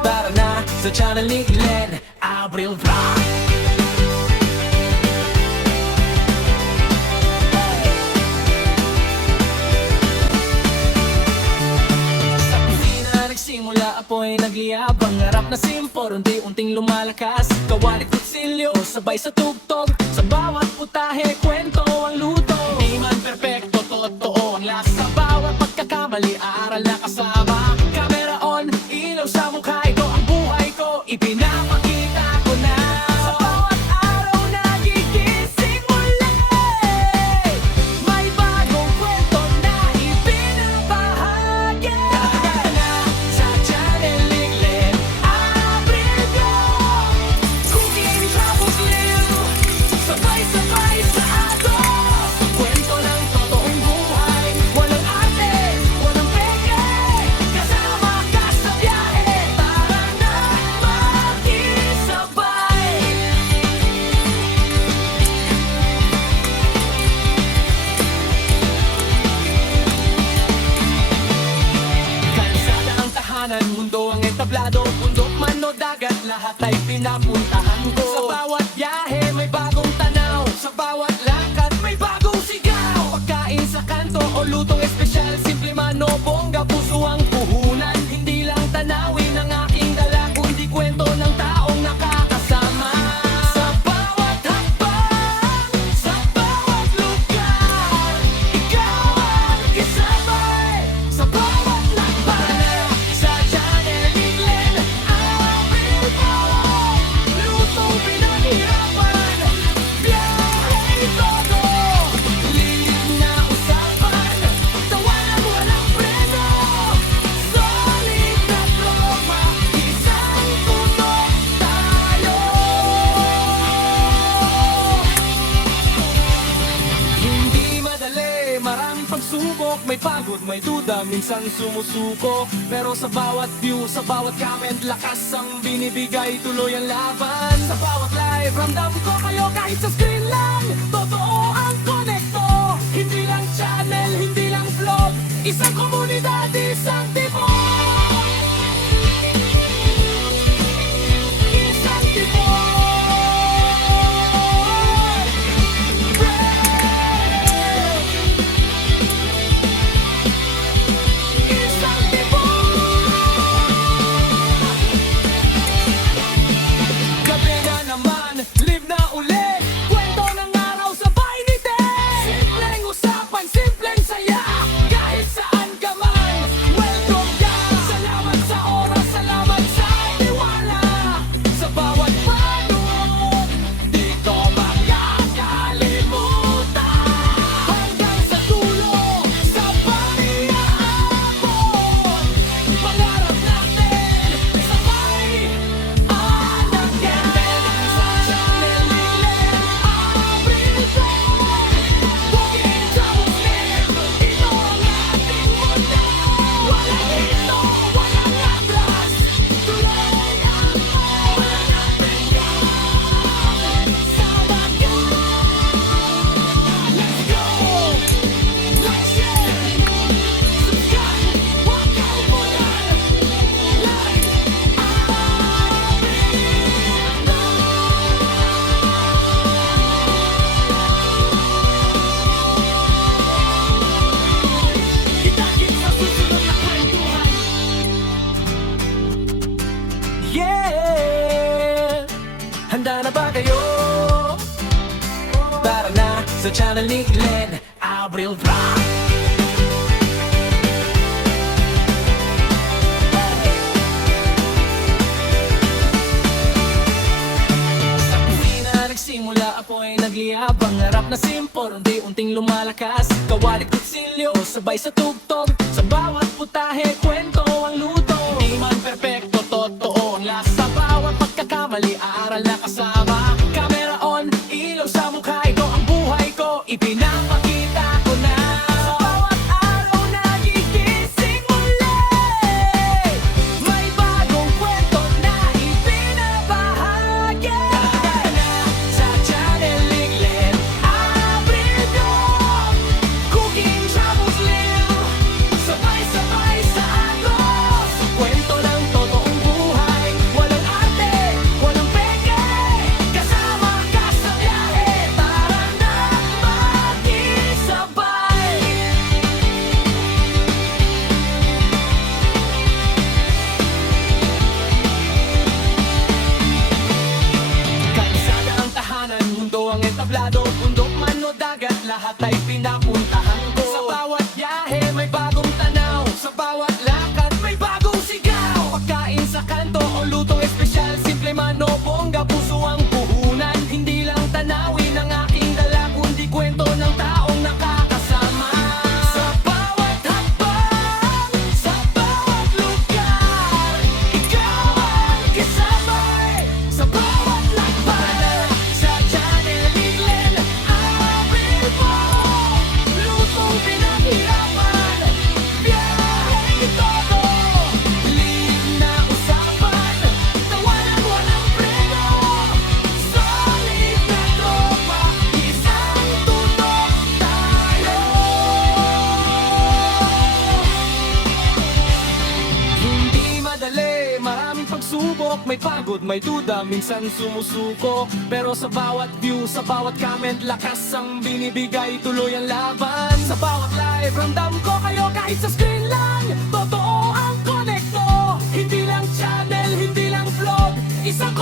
Tara na sa channel ni Glenn Abril Vlog. Sa tuwi na nagsimula apoy nagliyab, pangarap na simpor unti-unting lumalakas. Kawali kutsilyo sabay sa tugtog, sa bawat putahe kwento ang luto. Di man perpekto, totoo ang lasa. Sa bawat pagkakamali, aral na kasama. Camera on, ilaw sa mukha, ito ang buhay ko, ipinapakita ko na. Sa bawat araw nagigising muli, may bagong kwento na ibinabahagi. Tara na sa channel ni Glenn Abril Vlog. Cooking, trouble, live, sabay-sabay sa agos. Kwento ng totoong buhay, walang arte, walang peke. Kasama ka sa biyahe, tara na makisabay. Kalsada ang tahanan, mundo ang entablado. Bundok man o dagat, lahat ay pinapuntahan ko. Sa bawat biyahe may bagong tanaw, sa bawat lakad may bagong sigaw. Pagkain sa kanto o lutong espesyal, simple man o bongga, puso ang puhunan. Hindi lang tanawin ang aking dala, kundi kwento ng taong nakakasama. Sa bawat hakbang, sa bawat lugar, ikaw ang kasabay. Sa bawat lakbay, sa channel ni Glenn Abril Vlog. Lutong pinaghirapan, biyahe todo, lilig na usapan, tawanan walang preno. Solid na tropa, isang tutok tayo. Hindi madali, maraming pagsubok, may pagod, may duda, minsan sumusuko. Pero sa bawat view, sa bawat comment, lakas ang binibigay, tuloy ang laban. Sa bawat live, ramdam ko kayo kahit sa screen lang. Totoo ang konekto, hindi lang channel, hindi lang vlog, isang komunidad, isang tipo. Isang tipo. Isang tipo. Gabi na naman, live na ulit, kwento ng araw sabay ni Ted. Simpleng usapan, simpleng saya, kahit saan ka man, welcome ka. Salamat sa oras, salamat sa tiwala. Sa bawat panood, di ko makakalimutan. Hanggang sa dulo, sabay aabot, pangarap natin, sabay anakin. Sa channel ni Glenn Abril Vlog. Cooking, trouble, live, ito ang ating mundo. Walang hito, walang atras, tuloy ang pananatin ka. Sama ka. Let's go! Like, share, subscribe, huwag kalimutan. Like kita-kits sa susunod na kwentuhan. Yeah! Handa na ba kayo? Tara na sa channel ni Glenn Abril Vlog. Sa tuwi na nagsimula apoy nagliyab, pangarap na simpor unti-unting lumalakas. Kawali kutsilyo sabay sa tugtog, sa bawat putahe kwento ang luto. Di man perpekto, totoo ang lasa. Sa bawat pagkakamali, aral na kasama. Camera on, ilaw sa mukha, ito ang buhay ko, ipinapakita ko na. Sa bawat araw nagigising muli, may bagong kwento na ibinabahagi. Tara na sa channel ni Glenn Abril Vlog. Cooking, trouble, live, sabay-sabay sa agos. lahat ay pinapuntahan ko. Sa bawat biyahe may bagong tanaw, sa bawat lakad may bagong sigaw. Pagkain sa kanto o lutong espesyal, simple man o bongga, puso ang puhunan. Hindi lang tanawin ang aking dala, kundi kwento ng taong nakakasama. Sa bawat hakbang, sa bawat lugar, ikaw ang kasabay. Sa bawat lakbay, sa Channel England, abil mo. Lutong pinaghirapan, biyahe todo. Live na usapan, tawanan walang preno. Solid na tropa, isang tunog tayo. Hindi madali, maraming pagsubok, may pagod, may duda, minsan sumusuko. Pero sa bawat view, sa bawat comment, lakas ang binibigay, tuloy ang laban. Sa bawat live, ramdam ko kayo kahit sa screen lang. Totoo ang konekto, hindi lang channel, hindi lang vlog, isang